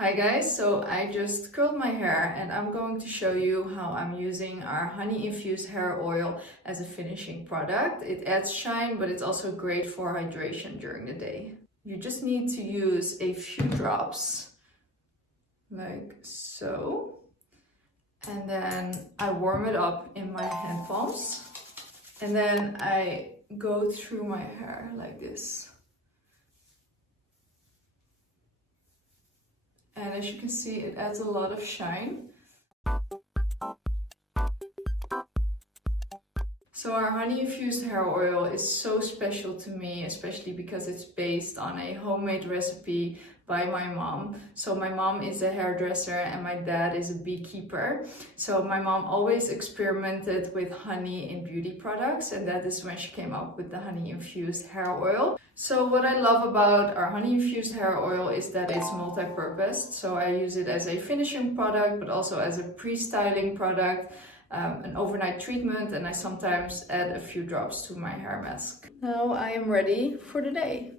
Hi guys, so I just curled my hair and I'm going to show you how I'm using our honey infused hair oil as a finishing product. It adds shine, but it's also great for hydration during the day. You just need to use a few drops like so, and then I warm it up in my hand palms and then I go through my hair like this. And as you can see, it adds a lot of shine. So our honey infused hair oil is so special to me, especially because it's based on a homemade recipe by my mom. So my mom is a hairdresser and my dad is a beekeeper. So my mom always experimented with honey in beauty products, and that is when she came up with the honey infused hair oil. So what I love about our honey infused hair oil is that it's multi-purpose. So I use it as a finishing product, but also as a pre-styling product. An overnight treatment, and I sometimes add a few drops to my hair mask. Now I am ready for the day.